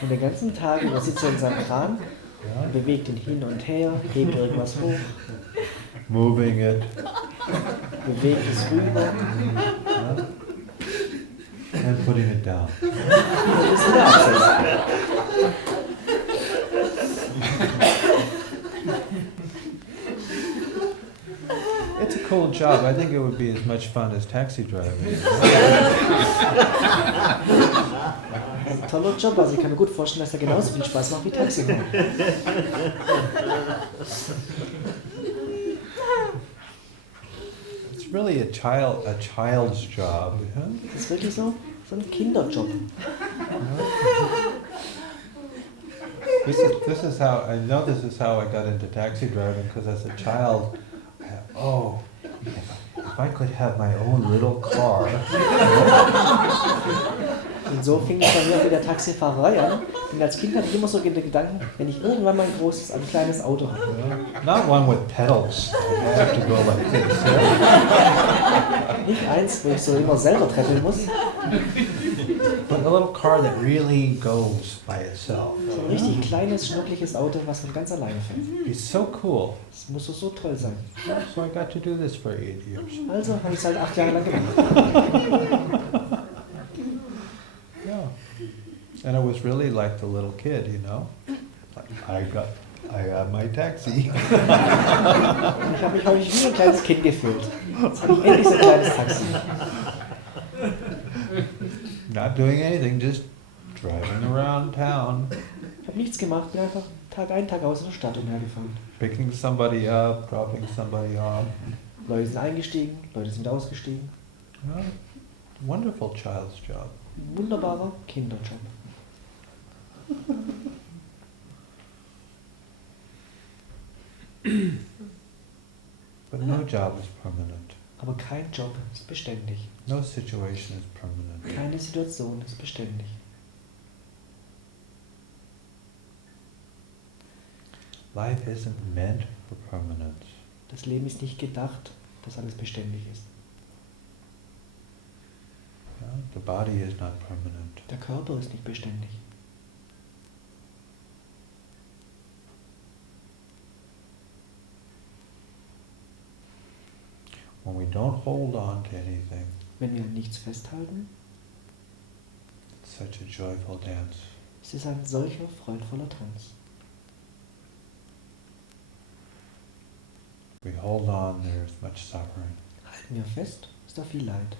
Und den ganzen Tag über sitzt er in seinem Kran, Yeah? bewegt ihn hin und her, hebt irgendwas hoch, Moving it. bewegt es rüber Yeah? And putting it down. und es wieder absetzt. It's a cool job. I think it would be as much fun as taxi driving. Ein toller Job, also ich kann mir gut vorstellen, dass er genauso viel Spaß macht wie Taxifahren. It's really a child's job. Yeah? Das ist wirklich so ein Kinderjob. This is how I know. This is how I got into taxi driving, because as a child, if I could have my own little car. Und so fing es bei mir auch mit der Taxifahrerei an. Und als Kind hatte ich immer so den Gedanken, wenn ich irgendwann mal ein kleines Auto habe. Not one with pedals. I have to go like this. Yeah? Nicht eins, wo ich so immer selber treppeln muss. But a little car that really goes by itself. So ein richtig kleines, schnuckliges Auto, was von ganz alleine fährt. It's so cool. Das muss doch so toll sein. So I got to do this for 8 years. Also habe ich es halt 8 Jahre lang gemacht. Yeah. And it was really like the little kid, you know. Like, I got my taxi. Und ich habe mich häufig wie ein kleines Kind gefühlt. Jetzt habe ich endlich so ein kleines Taxi. Not doing anything, just driving around town, Ich habe nichts gemacht, bin einfach Tag ein, Tag aus in der Stadt umhergefahren. picking somebody up, dropping somebody off. Leute sind eingestiegen, Leute sind ausgestiegen. Yeah. Wonderful child's job. Wunderbarer Kinderjob. But no job is permanent. Aber kein Job ist beständig. No situation is permanent. Keine Situation ist beständig. Life isn't meant for permanence. Das Leben ist nicht gedacht, dass alles beständig ist. Yeah? The body is not permanent. Der Körper ist nicht beständig. When we don't hold on to anything, Wenn wir an nichts festhalten, it's such a joyful dance. ist es ein solcher freudvoller Tanz. We hold on, there's much suffering. Halten wir fest, ist da viel Leid.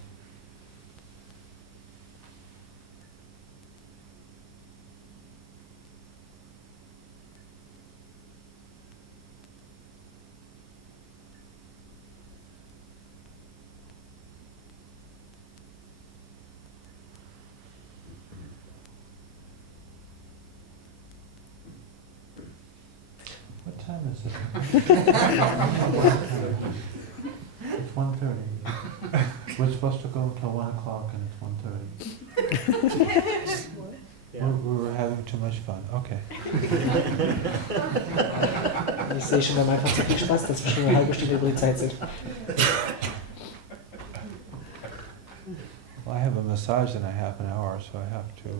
What time is it? It's 1:30. We're supposed to go until 1 o'clock and it's 1:30. We were having too much fun. Okay. Ich sehe schon, wir haben einfach zu viel Spaß, dass wir schon eine halbe Stunde über die Zeit sind. Well, I have a massage in a half an hour, so I have to.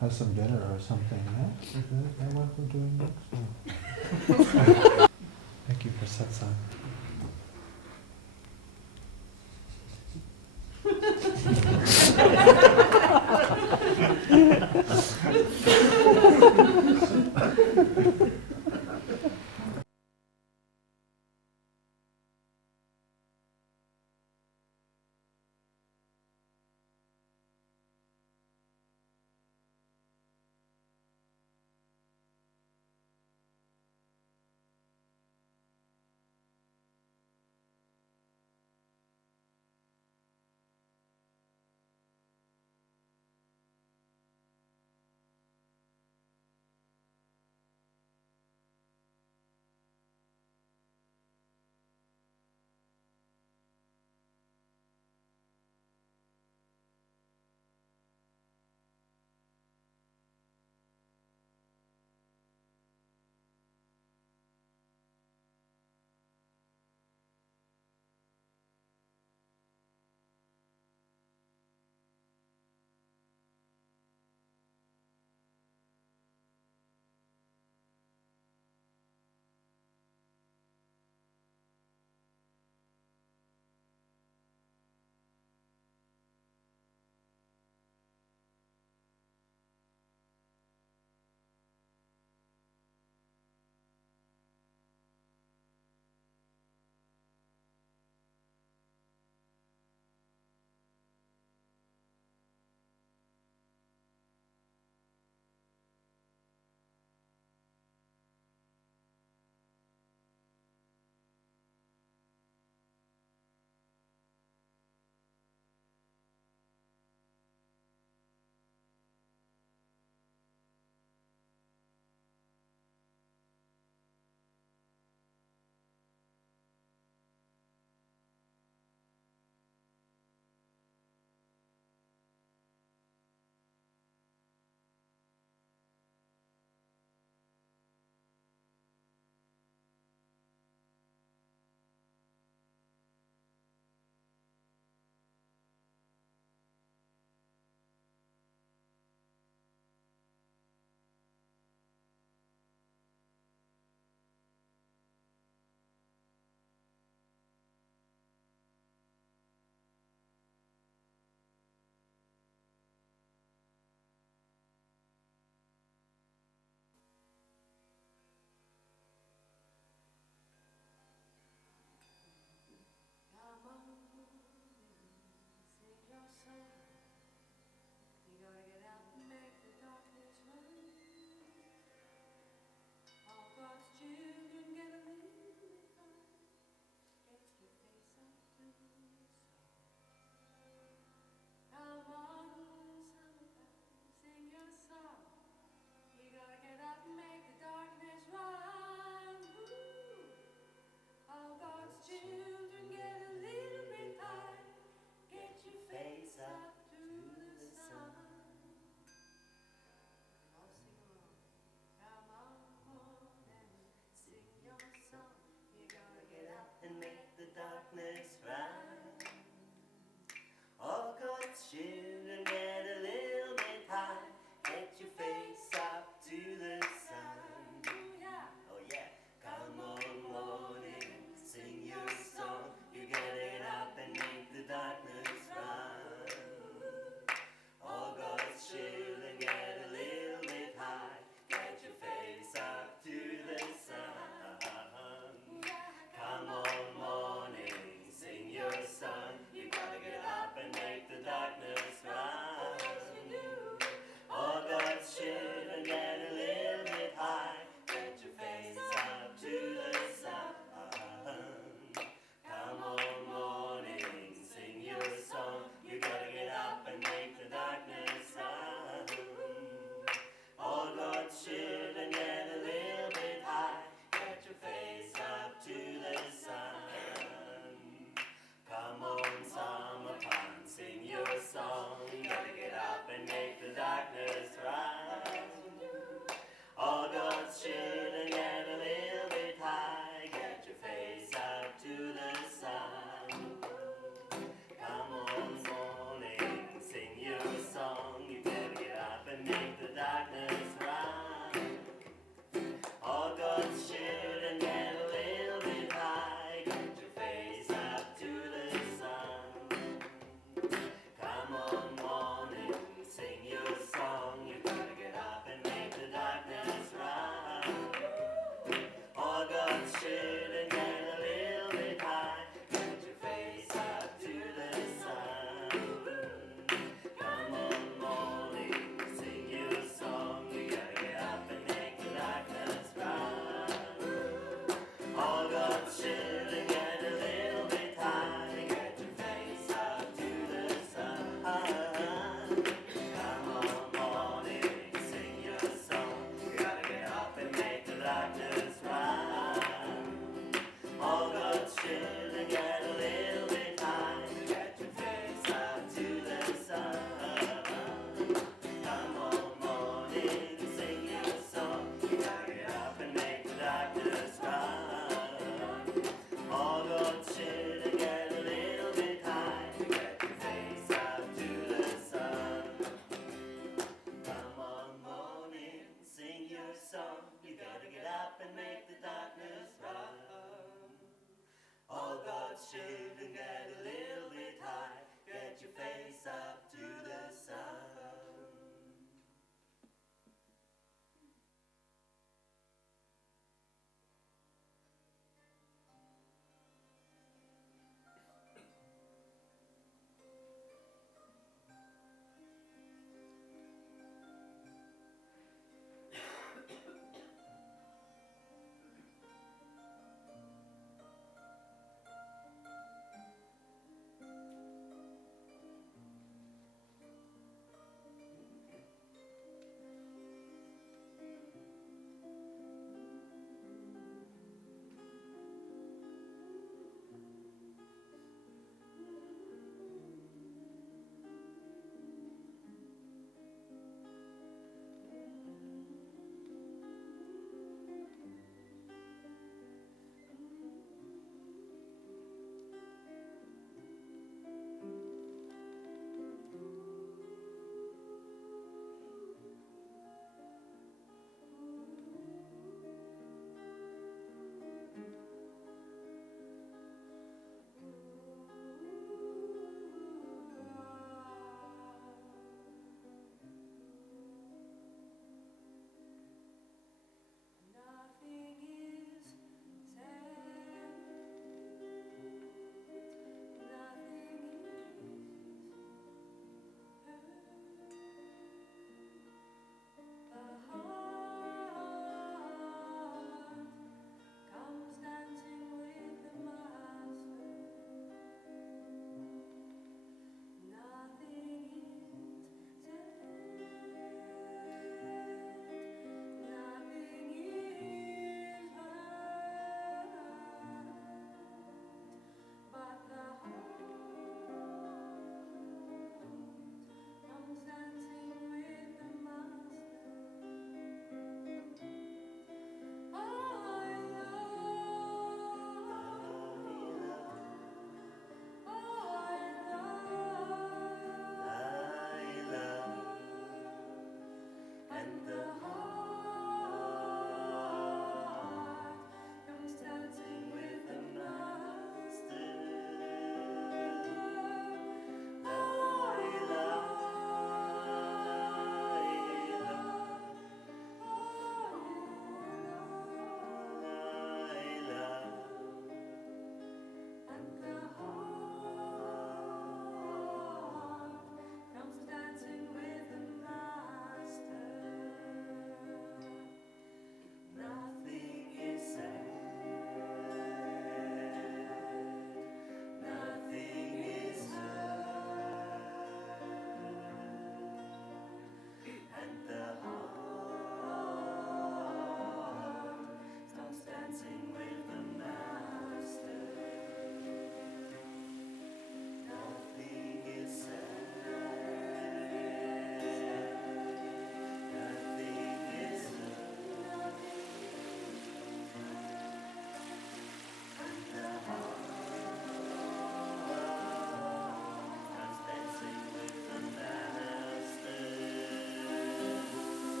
Have some dinner or something. Yeah? Is that what we're doing next? Thank you for satsang.